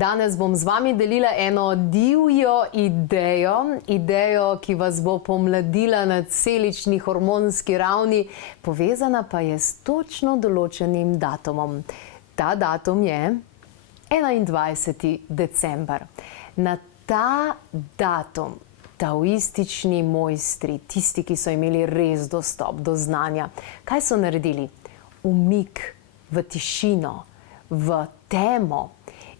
Danes bom z vami delila eno divjo idejo, ki vas bo pomladila na celični hormonski ravni, povezana pa je s točno določenim datumom. Ta datum je 21. december. Na ta datum taoistični mojstri, tisti, ki so imeli res dostop do znanja, kaj so naredili? Umik v tišino, v temo.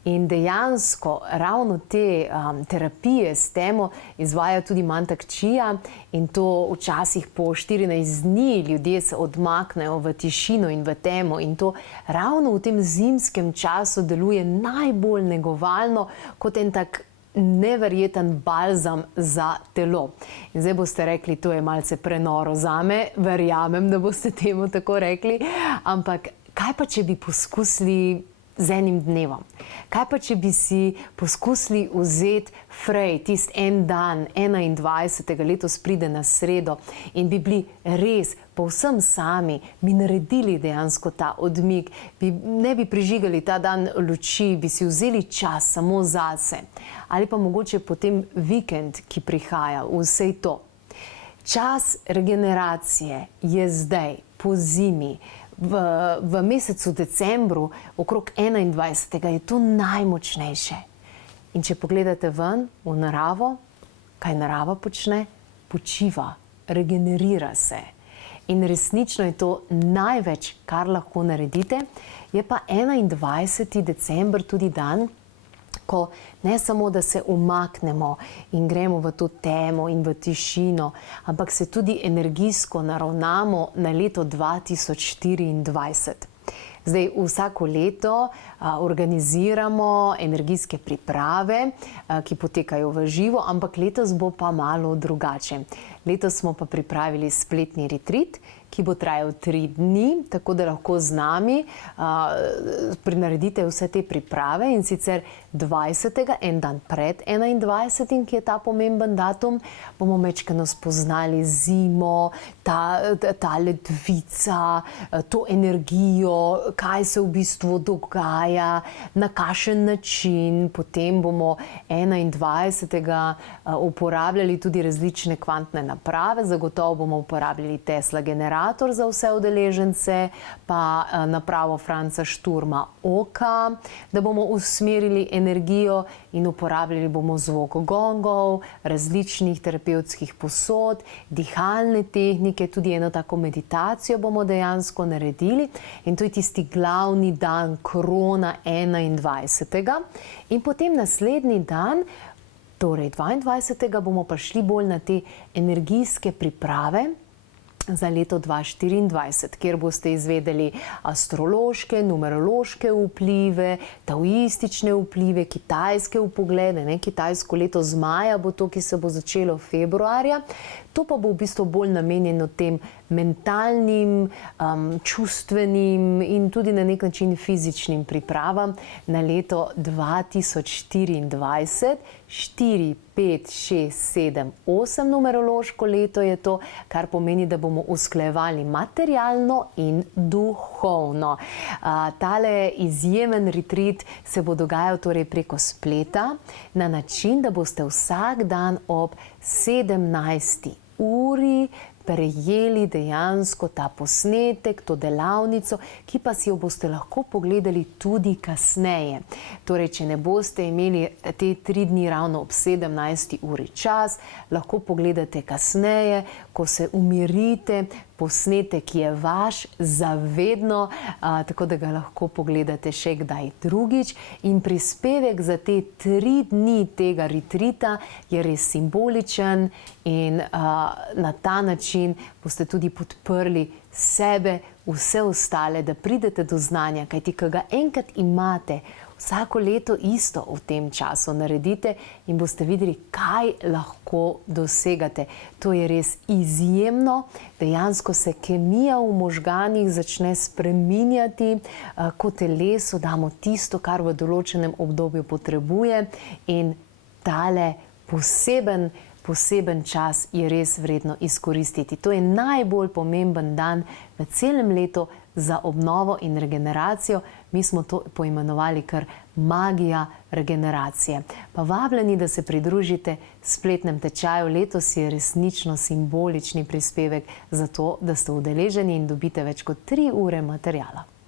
In dejansko ravno te terapije s temo izvaja tudi Mantak Chia in to včasih po 14 dni ljudje se odmaknejo v tišino in v temo in to ravno v tem zimskem času deluje najbolj negovalno kot en tak neverjeten balzam za telo. In zdaj boste rekli, to je malce prenoro zame, verjamem, da boste temu tako rekli, ampak kaj pa, če bi poskusili z enim dnevom? Kaj pa, če bi si poskusili vzeti frej, tist en dan, 21. letos pride na sredo in bi bili res povsem sami, bi naredili dejansko ta odmik, ne bi prižigali ta dan luči, bi si vzeli čas samo zase. Ali pa mogoče potem vikend, ki prihaja, vse to. Čas regeneracije je zdaj, po zimi, v mesecu decembru, okrog 21. je to najmočnejše. In če pogledate ven, v naravo, kaj narava počne? Počiva, regenerira se. In resnično je to največ, kar lahko naredite. Je pa 21. december tudi dan, ko ne samo, da se umaknemo in gremo v to temo in v tišino, ampak se tudi energijsko naravnamo na leto 2024. Zdaj, vsako leto organiziramo energijske priprave, ki potekajo v živo, ampak letos bo pa malo drugače. Letos smo pa pripravili spletni retreat, ki bo trajal 3 dni, tako da lahko z nami naredite vse te priprave in sicer 20. en dan pred 21. ki je ta pomemben datum, bomo majčkeno spoznali zimo, ta ledvica, to energijo, kaj se v bistvu dogaja, na kakšen način. Potem bomo 21. uporabljali tudi različne kvantne naprave, zagotovo bomo uporabljali Tesla generator za vse udeležence, pa napravo Franca Šturma Oka, da bomo usmerili energijo in uporabljali bomo zvok gongov, različnih terapevtskih posod, dihalne tehnike, tudi eno tako meditacijo bomo dejansko naredili in to je tisti glavni dan, krona 21. In potem naslednji dan, torej 22. bomo pa šli bolj na te energijske priprave za leto 2024, kjer boste izvedeli astrološke, numerološke vplive, taoistične vplive, kitajske vpoglede, kitajsko leto zmaja bo to, ki se bo začelo februarja. To pa bo v bistvu bolj namenjeno tem mentalnim, čustvenim in tudi na nek način fizičnim pripravam na leto 2024. 4, 5, 6, 7, 8 numerološko leto je to, kar pomeni, da bomo usklajevali materialno in duhovno. Tale izjemen retreat se bo dogajal torej preko spleta na način, da boste vsak dan ob 17. uri prejeli dejansko ta posnetek, to delavnico, ki pa si jo boste lahko pogledali tudi kasneje. Torej, če ne boste imeli te 3 dni ravno ob 17. uri čas, lahko pogledate kasneje, ko se umirite. Posnetek je vaš zavedno, tako da ga lahko pogledate še kdaj drugič. In prispevek za te 3 dni tega retreata je res simboličen in na ta način boste tudi podprli sebe, vse ostale, da pridete do znanja, kajti ko ga enkrat imate, vsako leto isto v tem času naredite in boste videli, kaj lahko dosegate. To je res izjemno. Dejansko se kemija v možganih začne spreminjati, ko telesu damo tisto, kar v določenem obdobju potrebuje in tale poseben čas je res vredno izkoristiti. To je najbolj pomemben dan v celem letu za obnovo in regeneracijo. Mi smo to poimenovali kar magija regeneracije. Pa vabljeni, da se pridružite spletnem tečaju. Letos je resnično simbolični prispevek za to, da ste udeleženi in dobite več kot 3 ure materijala.